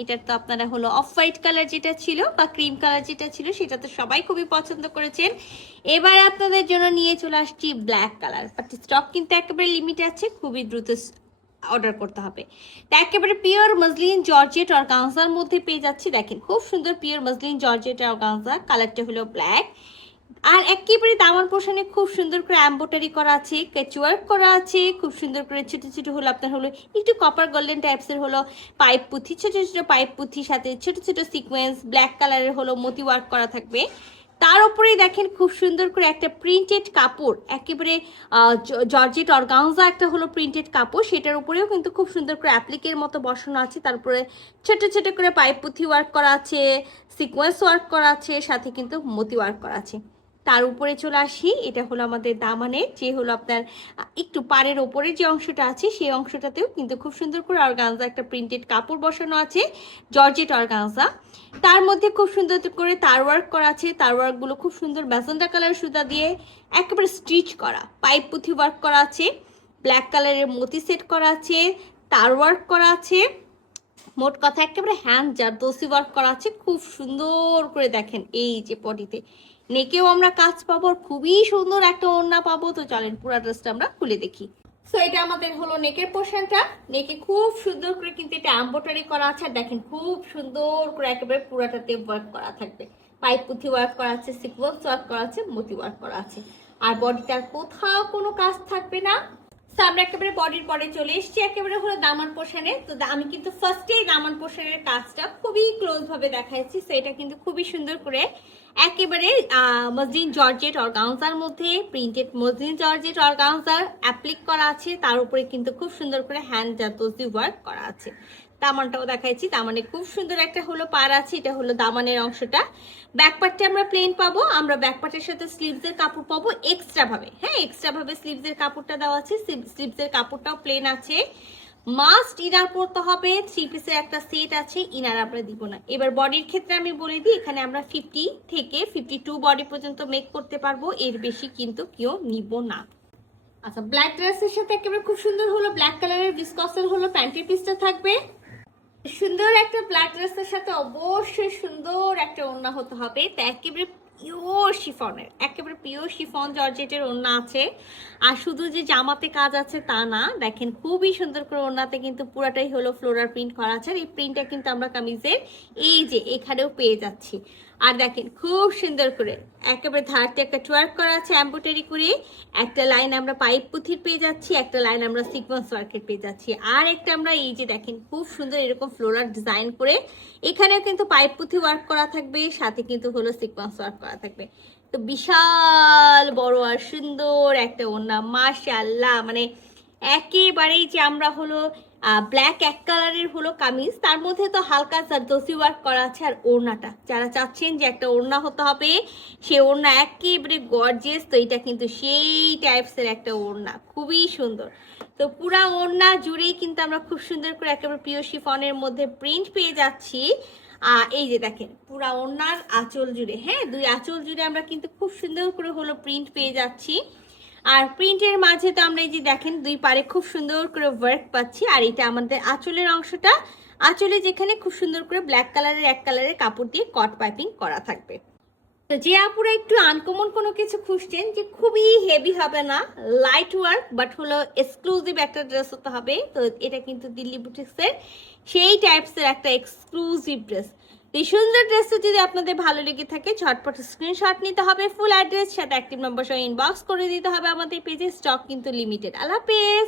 এটার তো আপনারা হলো অফ হোয়াইট কালার যেটা ছিল বা ক্রিম কালার যেটা ছিল সেটা তো সবাই খুবই পছন্দ করেছেন। এবার আপনাদের জন্য নিয়ে চলে আসছি ব্ল্যাক কালার, বাট স্টক কিন্তু একেবারে লিমিট আছে, খুবই দ্রুত অর্ডার করতে হবে। তো একেবারে পিওর মসলিন জর্জেট অর্গানজার মধ্যে পেয়ে যাচ্ছি। দেখেন খুব সুন্দর পিওর মসলিন জর্জেট অর্গানজা, কালারটা হলো ব্ল্যাক। আর একেবারে দামান পোর্শনে খুব সুন্দর করে এমব্রয়ডারি করা আছে, কেচওয়ার্ক করা আছে, খুব সুন্দর করে ছোট ছোট হলো আপনার হলো একটু কপার গোল্ডেন টাইপসের হলো পাইপ পুঁথি, ছোট ছোট পাইপ পুঁথির সাথে ছোট ছোট সিকোয়েন্স ব্ল্যাক কালারের হলো মতি ওয়ার্ক করা থাকবে। তার উপরেই দেখেন খুব সুন্দর করে একটা প্রিন্টেড কাপড়, একেবারে জর্জেট অর্গানজা একটা হলো প্রিন্টেড কাপড়, সেটার উপরেও কিন্তু খুব সুন্দর করে অ্যাপ্লিকের মতো বসানো আছে। তারপরে ছোট ছোট করে পাইপ পুঁথি ওয়ার্ক করা আছে, সিকোয়েন্স ওয়ার্ক করা আছে, সাথে কিন্তু মতি ওয়ার্ক করা আছে। তার উপরে চলে আসি, এটা হলো আমাদের দামানের যে হলো আপনার একটু পাড়ের ওপরে যে অংশটা আছে সেই অংশটাতেও কিন্তু খুব সুন্দর করে অর্গানজা একটা প্রিন্টেড কাপড় বসানো আছে, জর্জেট অর্গানজা। তার মধ্যে খুব সুন্দর করে তার ওয়ার্ক করা আছে, তার ওয়ার্কগুলো খুব সুন্দর ম্যাজেন্টা কালার সুতা দিয়ে একেবারে স্টিচ করা, পাইপ পুঁথি ওয়ার্ক করা আছে, ব্ল্যাক কালারের মতি সেট করা আছে, তার ওয়ার্ক করা আছে। মোট কথা একেবারে হ্যান্ড জারদোসি ওয়ার্ক করা আছে খুব সুন্দর করে। দেখেন এই যে বডিতে নেকেও আমরা কাজ পাবো, খুবই সুন্দর একটা ওড়না পাবো। তো চলেন পুরো ড্রেসটা আমরা খুলে দেখি। সো এটা আমাদের হলো নেকের পোর্শনটা, নেকে খুব সুন্দর করে কিন্তু এটা এমব্রয়ডারি করা আছে। আর দেখেন খুব সুন্দর করে একেবারে পুরাটাতে ওয়ার্ক করা থাকবে, পাইপ পুঁথি ওয়ার্ক করা আছে, সিকোয়েন্স ওয়ার্ক করা আছে, মতি ওয়ার্ক করা আছে। আর বডিটার কোথাও কোনো কাজ থাকবে না। আমরা একেবারে বডির পরে চলে এসেছি একেবারে হলো দামান পোর্শনে। তো আমি কিন্তু ফার্স্টেই দামান পোর্শনের কাজটা খুবই ক্লোজ ভাবে দেখাচ্ছি। তো এটা কিন্তু খুবই সুন্দর করে একেবারে মসলিন জর্জেট অর্গানজার মধ্যে printed muslin georgette organza applique করা আছে, তার উপরে কিন্তু খুব সুন্দর করে হ্যান্ড জারদোসি ওয়ার্ক করা আছে। দামানটাও দেখাইছি, দামানে খুব সুন্দর একটা হলো পার আছে, এটা হলো দামানের অংশটা। ব্যাক পার্টটা আমরা প্লেন পাবো, আমরা ব্যাক পার্টের সাথে স্লিভসের কাপড় পাবো এক্সট্রা ভাবে। হ্যাঁ, এক্সট্রা ভাবে স্লিভসের কাপড়টা দেওয়া আছে, স্লিভসের কাপড়টাও প্লেন আছে। মাস্ট ইনার পরতে হবে, 3 পিসের একটা সেট আছে, ইনার আমরা দিব না। এবার বডির ক্ষেত্রে আমি বলে দিই, এখানে আমরা 50 থেকে 52 বডি পর্যন্ত মেক করতে পারবো, এর বেশি কিন্তু কেউ নিব না। আচ্ছা, ব্ল্যাক ড্রেসের সাথে একেবারে খুব সুন্দর হলো ব্ল্যাক কালারের ভিসকসের হলো প্যান্টের পিসটা থাকবে। সুন্দর একটা ব্ল্যাক ড্রেসের সাথে অবশ্যই সুন্দর একটা ওড়না হতে হবে। তো একেবারে পিওর শিফনের, একেবারে পিওর শিফন জর্জেটের ওড়না আছে। আর শুধু যে জামাতে কাজ আছে তা না, দেখেন খুবই সুন্দর করে ওড়নাতে কিন্তু পুরাটাই হলো ফ্লোরাল প্রিন্ট করা আছে। আর এই প্রিন্টটা কিন্তু আমরা কামিজের এই যে এখানেও পেয়ে যাচ্ছি। আর দেখেন খুব সুন্দর করে একেবারে ধারতে একটা টুয়ার্ক করা আছে এমব্রয়ডারি করে, একটা লাইন আমরা পাইপ পুঁথির পেয়ে যাচ্ছি, একটা লাইন আমরা সিকোয়েন্স ওয়ার্কের পেয়ে যাচ্ছি, আর একটা আমরা এই যে দেখেন খুব সুন্দর এরকম ফ্লোরাল ডিজাইন করে এখানেও কিন্তু পাইপ পুঁথি ওয়ার্ক করা থাকবে, সাথে কিন্তু হলো সিকোয়েন্স ওয়ার্ক করা থাকবে। তো বিশাল বড় আর সুন্দর একটা ওড়না, মাশাআল্লাহ। মানে একেবারেই যে আমরা হলো ব্ল্যাক এক কালারের হলো কামিজ, তার মধ্যে তো হালকা জারদোসি ওয়ার্ক করা আছে। আর ওড়নাটা যারা চাচ্ছেন যে একটা ওড়না হতে হবে, সে ওড়না একেবারে গর্জিয়াস, তো এটা কিন্তু সেই টাইপসের একটা ওড়না, খুবই সুন্দর। তো পুরা ওড়না জুড়েই কিন্তু আমরা খুব সুন্দর করে একেবারে পিওর শিফনের মধ্যে প্রিন্ট পেয়ে যাচ্ছি। এই যে দেখেন পুরা ওড়নার আঁচল জুড়ে, হ্যাঁ 2 আঁচল জুড়ে আমরা কিন্তু খুব সুন্দর করে হলো প্রিন্ট পেয়ে যাচ্ছি। আর প্রিন্টের মাঝে তো আমরা এই যে দেখেন 2 পারে খুব সুন্দর করে ওয়ার্ক পাচ্ছি। আর এটা আমাদের আঁচলের অংশটা, আঁচলে যেখানে খুব সুন্দর করে ব্ল্যাক কালারের এক কালারের কাপড় দিয়ে কট পাইপিং করা থাকবে। তো যে আপুরা একটু আনকমন কোনো কিছু খুঁজছেন, যে খুবই হেভি হবে না, লাইট ওয়ার্ক বাট হলো এক্সক্লুসিভ একটা ড্রেস হতে হবে, তো এটা কিন্তু দিল্লি বুটিক্সের সেই টাইপসের একটা এক্সক্লুসিভ ড্রেস। এই সুন্দর ড্রেসটা যদি আপনাদের ভালো লেগে থাকে, ঝটপট স্ক্রিনশট নিতে হবে, ফুল অ্যাড্রেস সাথে অ্যাক্টিভ নাম্বার সহ ইনবক্স করে দিতে হবে আমাদের পেজে। স্টক কিন্তু লিমিটেড। আল্লাহ হাফেজ।